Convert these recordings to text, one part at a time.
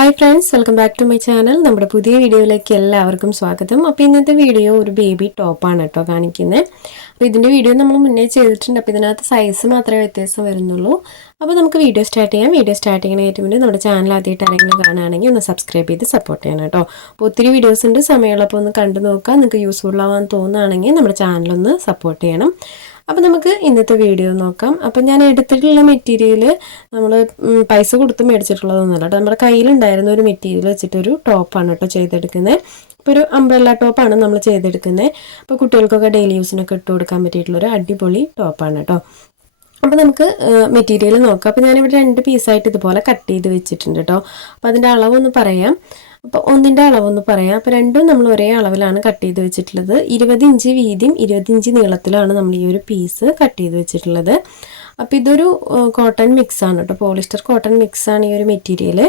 Hi friends, welcome back to my channel. നമ്മുടെ പുതിയ വീഡിയോയിലേക്ക് എല്ലാവർക്കും സ്വാഗതം. അപ്പോൾ ഇന്നത്തെ വീഡിയോ ഒരു ബേബി ടോപ്പാണ് കേട്ടോ കാണിക്കുന്നത്. അപ്പോൾ ഇതിൻ്റെ വീഡിയോ നമ്മൾ മുന്നേ ചെയ്തിട്ടുണ്ട്. അപ്പോൾ ഇതിനകത്ത് സൈസ് മാത്രമേ വ്യത്യാസം വരുന്നുള്ളൂ. അപ്പോൾ നമുക്ക് വീഡിയോ സ്റ്റാർട്ട് ചെയ്യാം. വീഡിയോ സ്റ്റാർട്ട് ചെയ്യുന്നതിന് മുന്നേ നമ്മുടെ ചാനൽ ആദ്യമായിട്ട് ആരെങ്കിലും കാണുകയാണെങ്കിൽ ഒന്ന് സബ്സ്ക്രൈബ് ചെയ്ത് സപ്പോർട്ട് ചെയ്യണം കേട്ടോ. അപ്പോൾ ഒത്തിരി വീഡിയോസ് ഉണ്ട്, സമയമുള്ളപ്പോൾ ഒന്ന് കണ്ടു നോക്കാം. നിങ്ങൾക്ക് യൂസ്ഫുൾ ആവാൻ തോന്നുകയാണെങ്കിൽ നമ്മുടെ ചാനലൊന്ന് സപ്പോർട്ട് ചെയ്യണം. അപ്പോൾ നമുക്ക് ഇന്നത്തെ വീഡിയോ നോക്കാം. അപ്പം ഞാൻ എടുത്തിട്ടുള്ള മെറ്റീരിയൽ നമ്മൾ പൈസ കൊടുത്ത് മേടിച്ചിട്ടുള്ളതൊന്നുമല്ല കേട്ടോ. നമ്മുടെ കയ്യിലുണ്ടായിരുന്ന ഒരു മെറ്റീരിയൽ വെച്ചിട്ടൊരു ടോപ്പാണ് കേട്ടോ ചെയ്തെടുക്കുന്നത്. ഇപ്പോൾ ഒരു അംബ്രല്ല ടോപ്പാണ് നമ്മൾ ചെയ്തെടുക്കുന്നത്. അപ്പോൾ കുട്ടികൾക്കൊക്കെ ഡെയിലി യൂസിനൊക്കെ ഇട്ട് കൊടുക്കാൻ പറ്റിയിട്ടുള്ളൊരു അടിപൊളി ടോപ്പാണ് കേട്ടോ. അപ്പോൾ നമുക്ക് മെറ്റീരിയൽ നോക്കാം. അപ്പോൾ ഞാനിവിടെ 2 പീസായിട്ട് ഇതുപോലെ കട്ട് ചെയ്ത് വെച്ചിട്ടുണ്ട് കേട്ടോ. അപ്പോൾ അതിൻ്റെ അളവൊന്ന് പറയാം. അപ്പോൾ ഒന്നിൻ്റെ അളവൊന്ന് പറയാം. അപ്പോൾ രണ്ടും നമ്മൾ ഒരേ അളവിലാണ് കട്ട് ചെയ്ത് വെച്ചിട്ടുള്ളത്. 20 ഇഞ്ച് വീതിയും 20 ഇഞ്ച് നീളത്തിലാണ് നമ്മൾ ഈ ഒരു പീസ് കട്ട് ചെയ്ത് വെച്ചിട്ടുള്ളത്. അപ്പോൾ ഇതൊരു കോട്ടൺ മിക്സാണ് കേട്ടോ, പോളിസ്റ്റർ കോട്ടൺ മിക്സാണ് ഈ ഒരു മെറ്റീരിയൽ.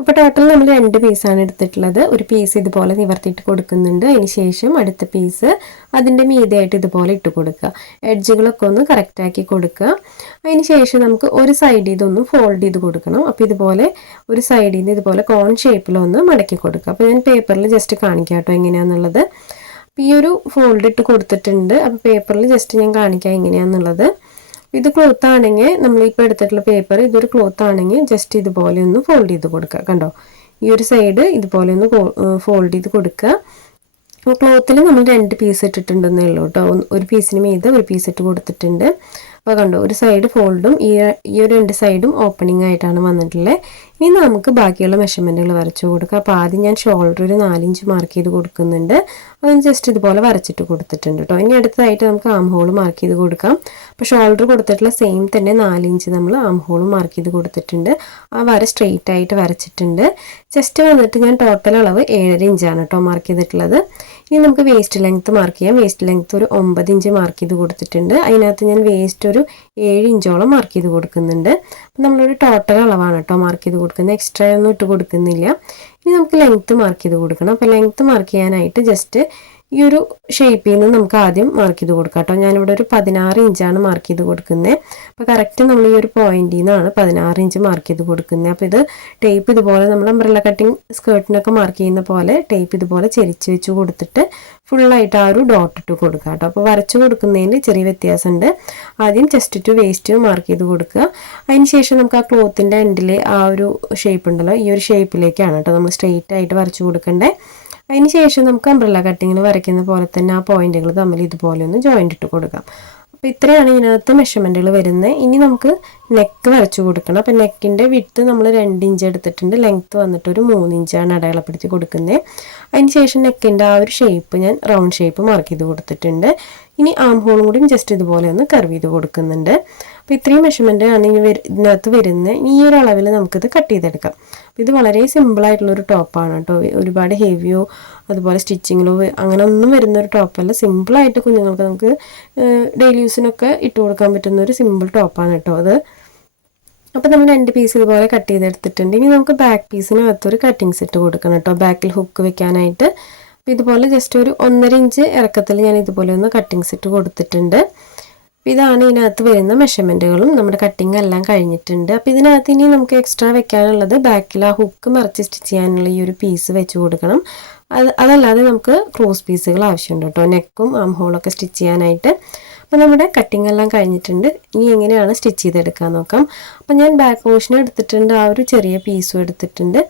അപ്പോൾ ടോട്ടൽ നമ്മൾ 2 പീസാണ് എടുത്തിട്ടുള്ളത്. ഒരു പീസ് ഇതുപോലെ നിവർത്തിയിട്ട് കൊടുക്കുന്നുണ്ട്. അതിന് ശേഷം അടുത്ത പീസ് അതിൻ്റെ മീതെയായിട്ട് ഇതുപോലെ ഇട്ട് കൊടുക്കുക. എഡ്ജുകളൊക്കെ ഒന്ന് കറക്റ്റാക്കി കൊടുക്കുക. അതിന് ശേഷം നമുക്ക് ഒരു സൈഡിൽ ഇതൊന്ന് ഫോൾഡ് ചെയ്ത് കൊടുക്കണം. അപ്പോൾ ഇതുപോലെ ഒരു സൈഡിൽ നിന്ന് ഇതുപോലെ കോൺ ഷേപ്പിലൊന്ന് മടക്കി കൊടുക്കുക. അപ്പോൾ ഞാൻ പേപ്പറിൽ ജസ്റ്റ് കാണിക്കാം കേട്ടോ എങ്ങനെയാണെന്നുള്ളത്. അപ്പോൾ ഈ ഒരു ഫോൾഡ് ഇട്ട് കൊടുത്തിട്ടുണ്ട്. അപ്പോൾ പേപ്പറിൽ ജസ്റ്റ് ഞാൻ കാണിക്കാം എങ്ങനെയാണെന്നുള്ളത്. ഇത് ക്ലോത്ത് ആണെങ്കിൽ നമ്മളിപ്പോൾ എടുത്തിട്ടുള്ള പേപ്പർ ഇതൊരു ക്ലോത്ത് ആണെങ്കിൽ ജസ്റ്റ് ഇതുപോലെ ഒന്ന് ഫോൾഡ് ചെയ്ത് കൊടുക്കുക. കണ്ടോ, ഈ ഒരു സൈഡ് ഇതുപോലെ ഒന്ന് ഫോൾഡ് ചെയ്ത് കൊടുക്കുക. അപ്പോൾ ക്ലോത്തിൽ നമ്മൾ 2 പീസ് ഇട്ടിട്ടുണ്ടെന്നേ ഉള്ളൂ കേട്ടോ. ഒരു പീസിന് മീതെ ഒരു പീസ് ഇട്ട് കൊടുത്തിട്ടുണ്ട്. അപ്പോൾ കണ്ടോ, ഒരു സൈഡ് ഫോൾഡും ഈ ഒരു 2 സൈഡും ഓപ്പണിംഗ് ആയിട്ടാണ് വന്നിട്ടുള്ളത്. ഇനി നമുക്ക് ബാക്കിയുള്ള മെഷർമെൻറ്റുകൾ വരച്ചു കൊടുക്കുക. അപ്പോൾ ആദ്യം ഞാൻ ഷോൾഡർ ഒരു 4 ഇഞ്ച് മാർക്ക് ചെയ്ത് കൊടുക്കുന്നുണ്ട്. അതൊന്ന് ജസ്റ്റ് ഇതുപോലെ വരച്ചിട്ട് കൊടുത്തിട്ടുണ്ട് കേട്ടോ. ഇനി അടുത്തതായിട്ട് നമുക്ക് ആം ഹോൾ മാർക്ക് ചെയ്ത് കൊടുക്കാം. അപ്പോൾ ഷോൾഡർ കൊടുത്തിട്ടുള്ള സെയിം തന്നെ 4 ഇഞ്ച് നമ്മൾ ആം ഹോളും മാർക്ക് ചെയ്ത് കൊടുത്തിട്ടുണ്ട്. ആ വര സ്ട്രെയിറ്റ് ആയിട്ട് വരച്ചിട്ടുണ്ട്. ചെസ്റ്റ് വന്നിട്ട് ഞാൻ ടോട്ടൽ അളവ് 7.5 ഇഞ്ചാണ് കേട്ടോ മാർക്ക് ചെയ്തിട്ടുള്ളത്. ഇനി നമുക്ക് വേസ്റ്റ് ലെങ്ത്ത് മാർക്ക് ചെയ്യാം. വേസ്റ്റ് ലെങ്ത്ത് ഒരു 9 ഇഞ്ച് മാർക്ക് ചെയ്ത് കൊടുത്തിട്ടുണ്ട്. അതിനകത്ത് ഞാൻ വേസ്റ്റ് ഒരു 7 ഇഞ്ചോളം മാർക്ക് ചെയ്ത് കൊടുക്കുന്നുണ്ട്. അപ്പം നമ്മളൊരു ടോട്ടൽ അളവാണ് കേട്ടോ മാർക്ക് ചെയ്ത് കൊടുക്കുന്നത്. എക്സ്ട്രാ ഒന്നും ഇട്ട് കൊടുക്കുന്നില്ല. ഇനി നമുക്ക് ലെങ്ത്ത് മാർക്ക് ചെയ്ത് കൊടുക്കണം. അപ്പോൾ ലെങ്ത്ത് മാർക്ക് ചെയ്യാനായിട്ട് ജസ്റ്റ് ഈ ഒരു ഷേപ്പിൽ നിന്ന് നമുക്ക് ആദ്യം മാർക്ക് ചെയ്ത് കൊടുക്കാം കേട്ടോ. ഞാനിവിടെ ഒരു 16 ഇഞ്ചാണ് മാർക്ക് ചെയ്ത് കൊടുക്കുന്നത്. അപ്പോൾ കറക്റ്റ് നമ്മൾ ഈ ഒരു പോയിന്റിൽ നിന്നാണ് 16 ഇഞ്ച് മാർക്ക് ചെയ്ത് കൊടുക്കുന്നത്. അപ്പോൾ ഇത് ടേപ്പ് ഇതുപോലെ നമ്മൾ അംബ്രല്ല കട്ടിങ് സ്കേർട്ടിനൊക്കെ മാർക്ക് ചെയ്യുന്ന പോലെ ടേപ്പ് ഇതുപോലെ ചെരിച്ച് വെച്ച് കൊടുത്തിട്ട് ഫുള്ളായിട്ട് ആ ഒരു ഡോട്ട് ഇട്ട് കൊടുക്കുക കേട്ടോ. അപ്പോൾ വരച്ച് കൊടുക്കുന്നതിന് ചെറിയ വ്യത്യാസമുണ്ട്. ആദ്യം ചെസ്റ്റ് ടു വേസ്റ്റ് മാർക്ക് ചെയ്ത് കൊടുക്കുക. അതിന് ശേഷം നമുക്ക് ആ ക്ലോത്തിൻ്റെ എൻഡിൽ ആ ഒരു ഷേപ്പ് ഉണ്ടല്ലോ, ഈ ഒരു ഷേപ്പിലേക്കാണ് കേട്ടോ നമ്മൾ സ്ട്രെയിറ്റ് ആയിട്ട് വരച്ച് കൊടുക്കേണ്ടത്. അതിന് ശേഷം നമുക്ക് അംബ്രല്ല കട്ടിങ്ങിൽ വരയ്ക്കുന്ന പോലെ തന്നെ ആ പോയിന്റുകൾ തമ്മിൽ ഇതുപോലെ ഒന്ന് ജോയിൻ്റ് ഇട്ട് കൊടുക്കാം. അപ്പോൾ ഇത്രയാണ് ഇതിനകത്ത് മെഷർമെൻറ്റുകൾ വരുന്നത്. ഇനി നമുക്ക് നെക്ക് വരച്ചു കൊടുക്കണം. അപ്പോൾ നെക്കിൻ്റെ വിഡ്ത്ത് നമ്മൾ 2 ഇഞ്ച് എടുത്തിട്ടുണ്ട്. ലെങ്ത്ത് വന്നിട്ട് ഒരു 3 ഇഞ്ചാണ് അടയാളപ്പെടുത്തി കൊടുക്കുന്നത്. അതിന് ശേഷം നെക്കിൻ്റെ ആ ഒരു ഷേപ്പ് ഞാൻ റൗണ്ട് ഷേപ്പ് മാർക്ക് ചെയ്ത് കൊടുത്തിട്ടുണ്ട്. ഇനി ആം ഹോളും കൂടി ജസ്റ്റ് ഇതുപോലെ ഒന്ന് കർവ് ചെയ്ത് കൊടുക്കുന്നുണ്ട്. അപ്പോൾ ഇത്രയും മെഷർമെൻ്റ് ആണ് ഇതിനകത്ത് വരുന്നത്. ഈ ഒരു അളവിൽ നമുക്കിത് കട്ട് ചെയ്തെടുക്കാം. അപ്പോൾ ഇത് വളരെ സിമ്പിളായിട്ടുള്ളൊരു ടോപ്പാണ് കേട്ടോ. ഒരുപാട് ഹെവിയോ അതുപോലെ സ്റ്റിച്ചിങ്ങിലോ അങ്ങനെ ഒന്നും വരുന്നൊരു ടോപ്പല്ല. സിമ്പിളായിട്ട് കുഞ്ഞുങ്ങൾക്ക് നമുക്ക് ഡെയിലി യൂസിനൊക്കെ ഇട്ട് കൊടുക്കാൻ പറ്റുന്ന ഒരു സിമ്പിൾ ടോപ്പാണ് കേട്ടോ അത്. അപ്പോൾ നമ്മൾ 2 പീസ് ഇതുപോലെ കട്ട് ചെയ്തെടുത്തിട്ടുണ്ട്. ഇനി നമുക്ക് ബാക്ക് പീസിനകത്തൊരു കട്ടിങ്സ് ഇട്ട് കൊടുക്കണം കേട്ടോ, ബാക്കിൽ ഹുക്ക് വെക്കാനായിട്ട്. അപ്പോൾ ഇതുപോലെ ജസ്റ്റ് ഒരു 1.5 ഇഞ്ച് ഇറക്കത്തിൽ ഞാൻ ഇതുപോലെ ഒന്ന് കട്ടിങ്സ് ഇട്ട് കൊടുത്തിട്ടുണ്ട്. അപ്പോൾ ഇതാണ് ഇതിനകത്ത് വരുന്ന മെഷർമെൻറ്റുകളും. നമ്മുടെ കട്ടിങ് എല്ലാം കഴിഞ്ഞിട്ടുണ്ട്. അപ്പോൾ ഇതിനകത്ത് ഇനി നമുക്ക് എക്സ്ട്രാ വെക്കാനുള്ളത് ബാക്കിൽ ആ ഹുക്ക് മറിച്ച് സ്റ്റിച്ച് ചെയ്യാനുള്ള ഈ ഒരു പീസ് വെച്ച് കൊടുക്കണം. അതല്ലാതെ നമുക്ക് ക്രോസ് പീസുകൾ ആവശ്യമുണ്ട് കേട്ടോ, നെക്കും ആം ഹോളൊക്കെ സ്റ്റിച്ച് ചെയ്യാനായിട്ട്. അപ്പോൾ നമ്മുടെ കട്ടിങ് എല്ലാം കഴിഞ്ഞിട്ടുണ്ട്. ഇനി എങ്ങനെയാണ് സ്റ്റിച്ച് ചെയ്തെടുക്കാൻ നോക്കാം. അപ്പോൾ ഞാൻ ബാക്ക് പോർഷൻ എടുത്തിട്ടുണ്ട്, ആ ഒരു ചെറിയ പീസും എടുത്തിട്ടുണ്ട്.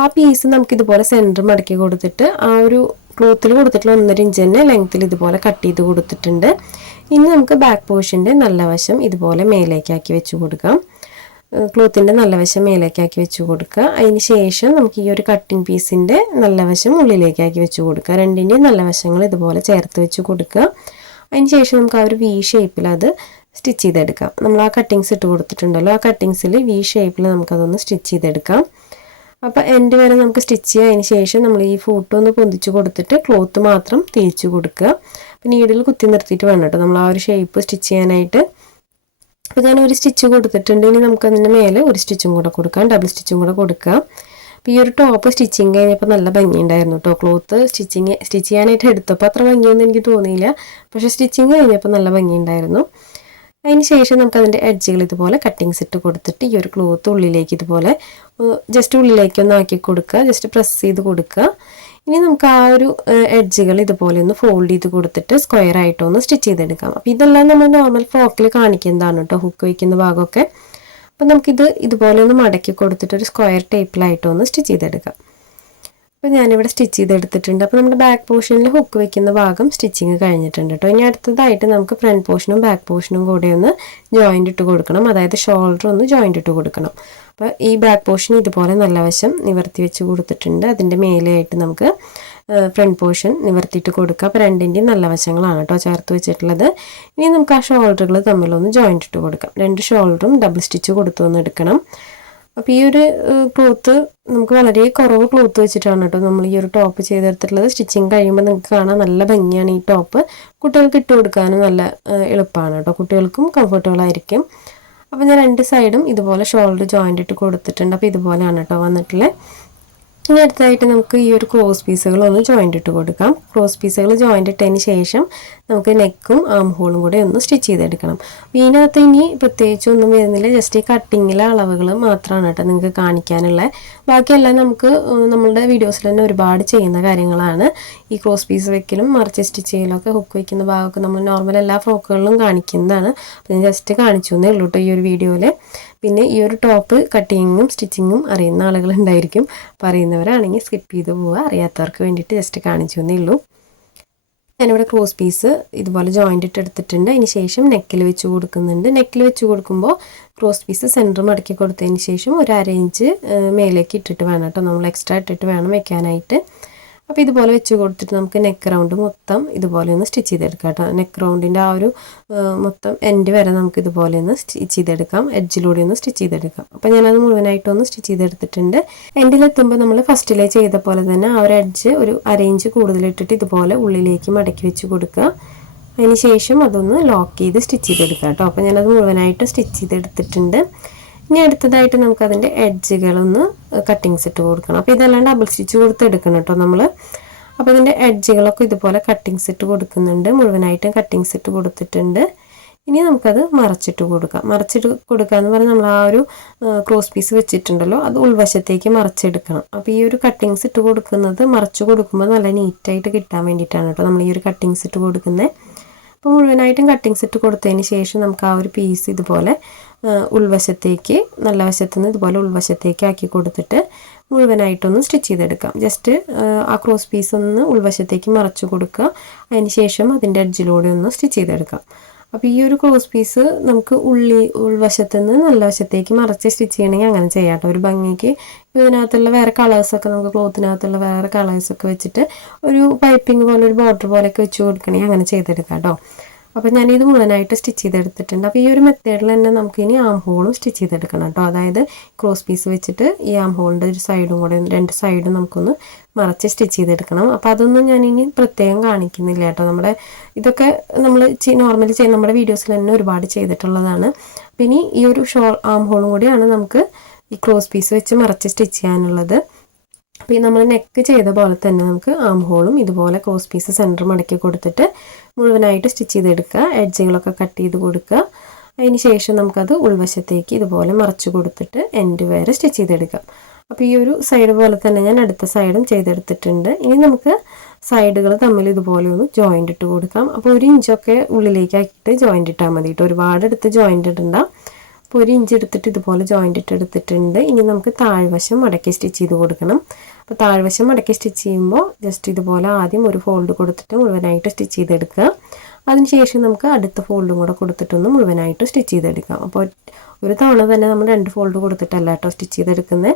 ആ പീസ് നമുക്കിതുപോലെ സെൻറ്റർ മടക്കി കൊടുത്തിട്ട് ആ ഒരു ക്ലോത്തിൽ കൊടുത്തിട്ടുള്ള 1.5 ഇഞ്ച് തന്നെ ലെങ്ത്തിൽ ഇതുപോലെ കട്ട് ചെയ്ത് കൊടുത്തിട്ടുണ്ട്. ഇനി നമുക്ക് ബാക്ക് പോർഷൻ്റെ നല്ല വശം ഇതുപോലെ മേലേക്കാക്കി വെച്ച് കൊടുക്കാം. ക്ലോത്തിൻ്റെ നല്ല വശം മേലേക്കാക്കി വെച്ച് കൊടുക്കുക. അതിന് ശേഷം നമുക്ക് ഈ ഒരു കട്ടിങ് പീസിൻ്റെ നല്ല വശം ഉള്ളിലേക്കാക്കി വെച്ച് കൊടുക്കുക. രണ്ടിൻ്റെയും നല്ല വശങ്ങൾ ഇതുപോലെ ചേർത്ത് വെച്ച് കൊടുക്കുക. അതിന് ശേഷം നമുക്ക് ആ ഒരു വി ഷേപ്പിൽ അത് സ്റ്റിച്ച് ചെയ്തെടുക്കാം. നമ്മൾ ആ കട്ടിങ്സ് ഇട്ട് കൊടുത്തിട്ടുണ്ടല്ലോ, ആ കട്ടിങ്സിൽ വി ഷേപ്പിൽ നമുക്കതൊന്ന് സ്റ്റിച്ച് ചെയ്തെടുക്കാം. അപ്പോൾ എൻഡ് വരെ നമുക്ക് സ്റ്റിച്ച് ചെയ്യുക. അതിന് ശേഷം നമ്മൾ ഈ ഫൂട്ട് ഒന്ന് പൊന്തിച്ച് കൊടുത്തിട്ട് ക്ലോത്ത് മാത്രം തിരിച്ചു കൊടുക്കുക. അപ്പോൾ നീഡിൽ കുത്തി നിർത്തിയിട്ട് വേണം കേട്ടോ നമ്മൾ ആ ഒരു ഷേപ്പ് സ്റ്റിച്ച് ചെയ്യാനായിട്ട്. അപ്പോൾ ഞാൻ ഒരു സ്റ്റിച്ച് കൊടുത്തിട്ടുണ്ട്. ഇനി നമുക്കതിൻ്റെ മേലെ ഒരു സ്റ്റിച്ചും കൂടെ കൊടുക്കാം, ഡബിൾ സ്റ്റിച്ചും കൂടെ കൊടുക്കുക. അപ്പോൾ ഈ ഒരു ടോപ്പ് സ്റ്റിച്ചിങ് കഴിഞ്ഞപ്പോൾ നല്ല ഭംഗിയുണ്ടായിരുന്നു കേട്ടോ. ക്ലോത്ത് സ്റ്റിച്ച് ചെയ്യാനായിട്ട് എടുത്തപ്പോൾ അത്ര ഭംഗിയൊന്നും എനിക്ക് തോന്നിയില്ല, പക്ഷേ സ്റ്റിച്ചിങ് കഴിഞ്ഞപ്പോൾ നല്ല ഭംഗിയുണ്ടായിരുന്നു. അതിന് ശേഷം നമുക്ക് അതിൻ്റെ എഡ്ജുകൾ ഇതുപോലെ കട്ടിങ്സ് ഇട്ട് കൊടുത്തിട്ട് ഈ ഒരു ക്ലോത്ത് ഉള്ളിലേക്ക് ഇതുപോലെ ജസ്റ്റ് ഉള്ളിലേക്കൊന്ന് ആക്കി കൊടുക്കുക, ജസ്റ്റ് പ്രസ് ചെയ്ത് കൊടുക്കുക. ഇനി നമുക്ക് ആ ഒരു എഡ്ജുകൾ ഇതുപോലെ ഒന്ന് ഫോൾഡ് ചെയ്ത് കൊടുത്തിട്ട് സ്ക്വയർ ആയിട്ടൊന്ന് സ്റ്റിച്ച് ചെയ്തെടുക്കാം. അപ്പോൾ ഇതെല്ലാം നമ്മൾ നോർമൽ ഫ്രോക്കിൽ കാണിക്കുന്നതാണ് കേട്ടോ, ഹുക്ക് വയ്ക്കുന്ന ഭാഗമൊക്കെ. അപ്പം നമുക്കിത് ഇതുപോലെ ഒന്ന് മടക്കി കൊടുത്തിട്ട് ഒരു സ്ക്വയർ ടൈപ്പിലായിട്ടൊന്ന് സ്റ്റിച്ച് ചെയ്തെടുക്കാം. അപ്പോൾ ഞാനിവിടെ സ്റ്റിച്ച് ചെയ്തെടുത്തിട്ടുണ്ട്. അപ്പോൾ നമ്മുടെ ബാക്ക് പോർഷനിൽ ഹുക്ക് വെക്കുന്ന ഭാഗം സ്റ്റിച്ചിങ് കഴിഞ്ഞിട്ടുണ്ട് കേട്ടോ. ഇനി അടുത്തതായിട്ട് നമുക്ക് ഫ്രണ്ട് പോർഷനും ബാക്ക് പോർഷനും കൂടെ ഒന്ന് ജോയിൻ്റ് ഇട്ട് കൊടുക്കണം, അതായത് ഷോൾഡർ ഒന്ന് ജോയിൻ്റ് ഇട്ട് കൊടുക്കണം. അപ്പോൾ ഈ ബാക്ക് പോർഷൻ ഇതുപോലെ നല്ല വശം നിവർത്തി വെച്ച് കൊടുത്തിട്ടുണ്ട്. അതിൻ്റെ മേലെയായിട്ട് നമുക്ക് ഫ്രണ്ട് പോർഷൻ നിവർത്തിയിട്ട് കൊടുക്കുക. അപ്പോൾ രണ്ടിൻ്റെയും നല്ല വശങ്ങളാണ് കേട്ടോ ചേർത്ത് വെച്ചിട്ടുള്ളത്. ഇനി നമുക്ക് ആ ഷോൾഡറുകൾ തമ്മിലൊന്ന് ജോയിൻ്റ് ഇട്ട് കൊടുക്കാം. രണ്ട് ഷോൾഡറും ഡബിൾ സ്റ്റിച്ച് കൊടുത്തൊന്ന് എടുക്കണം. അപ്പോൾ ഈ ഒരു ക്ലോത്ത് നമുക്ക് വളരെ കുറവ് ക്ലോത്ത് വെച്ചിട്ടാണ് കേട്ടോ നമ്മൾ ഈ ഒരു ടോപ്പ് ചെയ്തെടുത്തിട്ടുള്ളത്. സ്റ്റിച്ചിങ് കഴിയുമ്പോൾ നിങ്ങൾക്ക് കാണാൻ നല്ല ഭംഗിയാണ്. ഈ ടോപ്പ് കുട്ടികൾക്ക് ഇട്ട് കൊടുക്കാനും നല്ല എളുപ്പമാണ് കേട്ടോ, കുട്ടികൾക്കും കംഫർട്ടബിൾ ആയിരിക്കും. അപ്പോൾ ഞാൻ രണ്ട് സൈഡും ഇതുപോലെ ഷോൾഡർ ജോയിൻ്റ് ഇട്ട് കൊടുത്തിട്ടുണ്ട്. അപ്പോൾ ഇതുപോലെയാണ് കേട്ടോ വന്നിട്ടുള്ളത്. ഇനി അടുത്തതായിട്ട് നമുക്ക് ഈ ഒരു ക്രോസ് പീസുകൾ ഒന്ന് ജോയിൻ്റ് ഇട്ട് കൊടുക്കാം. ക്രോസ് പീസുകൾ ജോയിൻ്റ് ഇട്ടതിന് ശേഷം നമുക്ക് നെക്കും ആം ഹോളും കൂടെ ഒന്ന് സ്റ്റിച്ച് ചെയ്തെടുക്കണം. ഇതിനകത്ത് ഇനി പ്രത്യേകിച്ച് ഒന്നും വരുന്നില്ല, ജസ്റ്റ് ഈ കട്ടിങ്ങിലെ അളവുകൾ മാത്രമാണ് കേട്ടോ നിങ്ങൾക്ക് കാണിക്കാനുള്ളത്. ബാക്കിയെല്ലാം നമുക്ക് നമ്മളുടെ വീഡിയോസിൽ തന്നെ ഒരുപാട് ചെയ്യുന്ന കാര്യങ്ങളാണ്. ഈ ക്രോസ് പീസ് വെക്കലും മറിച്ച് സ്റ്റിച്ച് ചെയ്യലും ഒക്കെ ഹുക്ക് വയ്ക്കുന്ന ഭാഗമൊക്കെ നമ്മൾ നോർമൽ എല്ലാ ഫ്രോക്കുകളിലും കാണിക്കുന്നതാണ്. അപ്പോൾ ഞാൻ ജസ്റ്റ് കാണിച്ചു എന്നേ ഉള്ളൂ കേട്ടോ ഈ ഒരു വീഡിയോയിൽ. പിന്നെ ഈ ഒരു ടോപ്പ് കട്ടിങ്ങും സ്റ്റിച്ചിങ്ങും അറിയുന്ന ആളുകളുണ്ടായിരിക്കും, പറയുന്നവരാണെങ്കിൽ സ്കിപ്പ് ചെയ്ത് പോവുക, അറിയാത്തവർക്ക് വേണ്ടിയിട്ട് ജസ്റ്റ് കാണിച്ചു എന്നേ ഉള്ളൂ. ഞാനിവിടെ ക്രോസ് പീസ് ഇതുപോലെ ജോയിൻ്റ് ഇട്ട് എടുത്തിട്ടുണ്ട്. അതിന് ശേഷം നെക്കിൽ വെച്ച് കൊടുക്കുന്നുണ്ട്. നെക്കിൽ വെച്ച് കൊടുക്കുമ്പോൾ ക്രോസ് പീസ് സെൻറ്റർ മടക്കി കൊടുത്തതിന് ശേഷം ഒരു 1/2 ഇഞ്ച് മേലേക്ക് ഇട്ടിട്ട് വേണം കേട്ടോ, നമ്മൾ എക്സ്ട്രാ ഇട്ടിട്ട് വേണം വെക്കാനായിട്ട്. അപ്പോൾ ഇതുപോലെ വെച്ച് കൊടുത്തിട്ട് നമുക്ക് നെക്ക് റൗണ്ട് മൊത്തം ഇതുപോലെ ഒന്ന് സ്റ്റിച്ച് ചെയ്തെടുക്കാം കേട്ടോ. നെക്ക് റൗണ്ടിൻ്റെ ആ ഒരു മൊത്തം എൻഡ് വരെ നമുക്ക് ഇതുപോലെ ഒന്ന് സ്റ്റിച്ച് ചെയ്തെടുക്കാം, എഡ്ജിലൂടെ ഒന്ന് സ്റ്റിച്ച് ചെയ്തെടുക്കാം. അപ്പോൾ ഞാനത് മുഴുവനായിട്ടൊന്ന് സ്റ്റിച്ച് ചെയ്തെടുത്തിട്ടുണ്ട്. എൻഡിലെത്തുമ്പോൾ നമ്മൾ ഫസ്റ്റിലെ ചെയ്ത പോലെ തന്നെ ആ ഒരു എഡ്ജ് ഒരു 1/2 ഇഞ്ച് കൂടുതലിട്ടിട്ട് ഇതുപോലെ ഉള്ളിലേക്ക് മടക്കി വെച്ച് കൊടുക്കുക. അതിന് ശേഷം അതൊന്ന് ലോക്ക് ചെയ്ത് സ്റ്റിച്ച് ചെയ്തെടുക്കാം കേട്ടോ. അപ്പോൾ ഞാനത് മുഴുവനായിട്ട് സ്റ്റിച്ച് ചെയ്തെടുത്തിട്ടുണ്ട്. ഇനി അടുത്തതായിട്ട് നമുക്കതിൻ്റെ എഡ്ജുകളൊന്ന് കട്ടിങ്സ് ഇട്ട് കൊടുക്കണം. അപ്പോൾ ഇതെല്ലാം ഡബിൾ സ്റ്റിച്ച് കൊടുത്തെടുക്കണം കേട്ടോ നമ്മൾ. അപ്പോൾ ഇതിൻ്റെ എഡ്ജുകളൊക്കെ ഇതുപോലെ കട്ടിങ്സ് ഇട്ട് കൊടുക്കുന്നുണ്ട്. മുഴുവനായിട്ടും കട്ടിങ്സ് ഇട്ട് കൊടുത്തിട്ടുണ്ട്. ഇനി നമുക്കത് മറച്ചിട്ട് കൊടുക്കാം. മറച്ചിട്ട് കൊടുക്കുക എന്ന് പറഞ്ഞാൽ നമ്മൾ ആ ഒരു ക്രോസ് പീസ് വെച്ചിട്ടുണ്ടല്ലോ, അത് ഉൾവശത്തേക്ക് മറച്ചെടുക്കണം. അപ്പോൾ ഈ ഒരു കട്ടിങ്സ് ഇട്ട് കൊടുക്കുന്നത് മറച്ച് കൊടുക്കുമ്പോൾ നല്ല നീറ്റായിട്ട് കിട്ടാൻ വേണ്ടിയിട്ടാണ് കേട്ടോ നമ്മൾ ഈ ഒരു കട്ടിങ്സ് ഇട്ട് കൊടുക്കുന്നത്. അപ്പോൾ മുഴുവനായിട്ടും കട്ടിങ്സ് ഇട്ട് കൊടുത്തതിന് ശേഷം നമുക്ക് ആ ഒരു പീസ് ഇതുപോലെ ഉൾവശത്തേക്ക് നല്ല വശത്തുനിന്ന് ഇതുപോലെ ഉൾവശത്തേക്ക് ആക്കി കൊടുത്തിട്ട് മുഴുവനായിട്ടൊന്ന് സ്റ്റിച്ച് ചെയ്തെടുക്കാം. ജസ്റ്റ് ആ ക്രോസ് പീസ് ഒന്ന് ഉൾവശത്തേക്ക് മറച്ചു കൊടുക്കുക. അതിന് ശേഷം അതിൻ്റെ എഡ്ജിലൂടെ ഒന്ന് സ്റ്റിച്ച് ചെയ്തെടുക്കാം. അപ്പോൾ ഈ ഒരു ക്രോസ് പീസ് നമുക്ക് ഉൾവശത്തുനിന്ന് നല്ല വശത്തേക്ക് മറച്ച് സ്റ്റിച്ച് ചെയ്യണമെങ്കിൽ അങ്ങനെ ചെയ്യാം കേട്ടോ. ഒരു ഭംഗിക്ക് ഇതിനകത്തുള്ള വേറെ കളേഴ്സൊക്കെ നമുക്ക് ക്ലോത്തിനകത്തുള്ള വേറെ കളേഴ്സൊക്കെ വെച്ചിട്ട് ഒരു പൈപ്പിംഗ് പോലെ ഒരു ബോർഡർ പോലെയൊക്കെ വെച്ച് കൊടുക്കണമെങ്കിൽ അങ്ങനെ ചെയ്തെടുക്കാം കേട്ടോ. അപ്പോൾ ഞാനിത് മുഴുവനായിട്ട് സ്റ്റിച്ച് ചെയ്തെടുത്തിട്ടുണ്ട്. അപ്പോൾ ഈ ഒരു മെത്തേഡിൽ തന്നെ നമുക്കിനി ആം ഹോളും സ്റ്റിച്ച് ചെയ്തെടുക്കണം കേട്ടോ. അതായത് ക്രോസ് പീസ് വെച്ചിട്ട് ഈ ആം ഹോളിൻ്റെ ഒരു സൈഡും കൂടെ രണ്ട് സൈഡും നമുക്കൊന്ന് മറച്ച് സ്റ്റിച്ച് ചെയ്തെടുക്കണം. അപ്പോൾ അതൊന്നും ഞാനിനി പ്രത്യേകം കാണിക്കുന്നില്ല കേട്ടോ. നമ്മുടെ ഇതൊക്കെ നമ്മൾ നോർമലി നമ്മുടെ വീഡിയോസിൽ തന്നെ ഒരുപാട് ചെയ്തിട്ടുള്ളതാണ്. പിന്നെ ഈ ഒരു ആം ഹോളും കൂടിയാണ് നമുക്ക് ഈ ക്രോസ് പീസ് വെച്ച് മറച്ച് സ്റ്റിച്ച് ചെയ്യാനുള്ളത്. അപ്പോൾ ഈ നമ്മൾ നെക്ക് ചെയ്ത പോലെ തന്നെ നമുക്ക് ആം ഹോളും ഇതുപോലെ ക്രോസ് പീസ് സെൻറ്റർ മടക്കി കൊടുത്തിട്ട് മുഴുവനായിട്ട് സ്റ്റിച്ച് ചെയ്തെടുക്കുക. എഡ്ജുകളൊക്കെ കട്ട് ചെയ്ത് കൊടുക്കുക. അതിന് ശേഷം നമുക്കത് ഉൾവശത്തേക്ക് ഇതുപോലെ മറച്ച് കൊടുത്തിട്ട് എൻഡ് വരെ സ്റ്റിച്ച് ചെയ്തെടുക്കാം. അപ്പോൾ ഈ ഒരു സൈഡ് പോലെ തന്നെ ഞാൻ അടുത്ത സൈഡും ചെയ്തെടുത്തിട്ടുണ്ട്. ഇനി നമുക്ക് സൈഡുകൾ തമ്മിൽ ഇതുപോലെ ഒന്ന് ജോയിൻ്റ് ഇട്ട് കൊടുക്കാം. അപ്പോൾ 1 ഇഞ്ചൊക്കെ ഉള്ളിലേക്ക് ആക്കിയിട്ട് ജോയിൻ്റ് ഇട്ടാൽ മതി കേട്ടോ, ഒരുപാട് എടുത്ത് ജോയിൻ്റ് ഇടണ്ട. അപ്പോൾ 1 ഇഞ്ച് എടുത്തിട്ട് ഇതുപോലെ ജോയിൻ്റ് ഇട്ട് എടുത്തിട്ടുണ്ട്. ഇനി നമുക്ക് താഴ്വശം മടക്കി സ്റ്റിച്ച് ചെയ്ത് കൊടുക്കണം. അപ്പോൾ താഴ്വശം മടക്കി സ്റ്റിച്ച് ചെയ്യുമ്പോൾ ജസ്റ്റ് ഇതുപോലെ ആദ്യം ഒരു ഫോൾഡ് കൊടുത്തിട്ട് മുഴുവനായിട്ട് സ്റ്റിച്ച് ചെയ്തെടുക്കുക. അതിനുശേഷം നമുക്ക് അടുത്ത ഫോൾഡും കൂടെ കൊടുത്തിട്ടൊന്ന് മുഴുവനായിട്ട് സ്റ്റിച്ച് ചെയ്തെടുക്കാം. അപ്പോൾ ഒരു തവണ തന്നെ നമ്മൾ 2 ഫോൾഡ് കൊടുത്തിട്ടല്ല കേട്ടോ സ്റ്റിച്ച് ചെയ്തെടുക്കുന്നത്,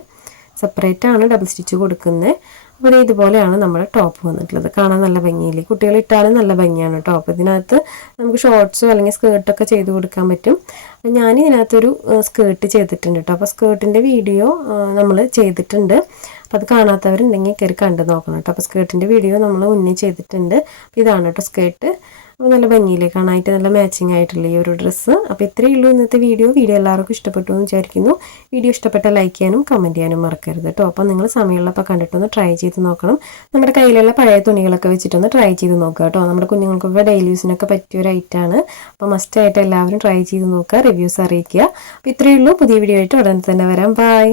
സെപ്പറേറ്റ് ആണ് ഡബിൾ സ്റ്റിച്ച് കൊടുക്കുന്നത്. അപ്പോൾ ഇതുപോലെയാണ് നമ്മുടെ ടോപ്പ് വന്നിട്ടുള്ളത്. കാണാൻ നല്ല ഭംഗിയില്ലേ, കുട്ടികൾ ഇട്ടാലും നല്ല ഭംഗിയാണ് ടോപ്പ്. ഇതിനകത്ത് നമുക്ക് ഷോർട്ട്സോ അല്ലെങ്കിൽ സ്കേർട്ടൊക്കെ ചെയ്ത് കൊടുക്കാൻ പറ്റും. അപ്പോൾ ഞാൻ ഇതിനകത്തൊരു സ്കേർട്ട് ചെയ്തിട്ടുണ്ട് കേട്ടോ. അപ്പോൾ സ്കേർട്ടിൻ്റെ വീഡിയോ നമ്മൾ ചെയ്തിട്ടുണ്ട്. അപ്പോൾ അത് കാണാത്തവരുണ്ടെങ്കിൽ കയറി കണ്ടു നോക്കണം കേട്ടോ. അപ്പോൾ സ്കേർട്ടിൻ്റെ വീഡിയോ നമ്മൾ മുന്നേ ചെയ്തിട്ടുണ്ട്. അപ്പോൾ ഇതാണ് കേട്ടോ സ്കേർട്ട്. അപ്പോൾ നല്ല ഭംഗിയില്ലേ കാണാനായിട്ട്, നല്ല മാച്ചിങ് ആയിട്ടുള്ള ഈ ഒരു ഡ്രസ്സ്. അപ്പോൾ ഇത്രയേ ഉള്ളൂ ഇന്നത്തെ വീഡിയോ എല്ലാവർക്കും ഇഷ്ടപ്പെട്ടു എന്ന് വിചാരിക്കുന്നു. വീഡിയോ ഇഷ്ടപ്പെട്ടാൽ ലൈക്ക് ചെയ്യാനും കമൻറ്റ് ചെയ്യാനും മറക്കരുത് കേട്ടോ. അപ്പോൾ നിങ്ങൾ സമയമുള്ളപ്പോൾ കണ്ടിട്ടൊന്ന് ട്രൈ ചെയ്ത് നോക്കണം. നമ്മുടെ കയ്യിലുള്ള പഴയ തുണികളൊക്കെ വെച്ചിട്ടൊന്ന് ട്രൈ ചെയ്ത് നോക്കുക കേട്ടോ. നമ്മുടെ കുഞ്ഞുങ്ങൾക്കൊക്കെ ഡെയിലി യൂസിനൊക്കെ പറ്റിയ ഒരു ഐറ്റമാണ്. അപ്പോൾ മസ്റ്റായിട്ട് എല്ലാവരും ട്രൈ ചെയ്ത് നോക്കുക, റിവ്യൂസ് അറിയിക്കുക. അപ്പോൾ ഇത്രയേ ഉള്ളൂ. പുതിയ വീഡിയോ ആയിട്ട് ഉടനെ തന്നെ വരാം. ബൈ.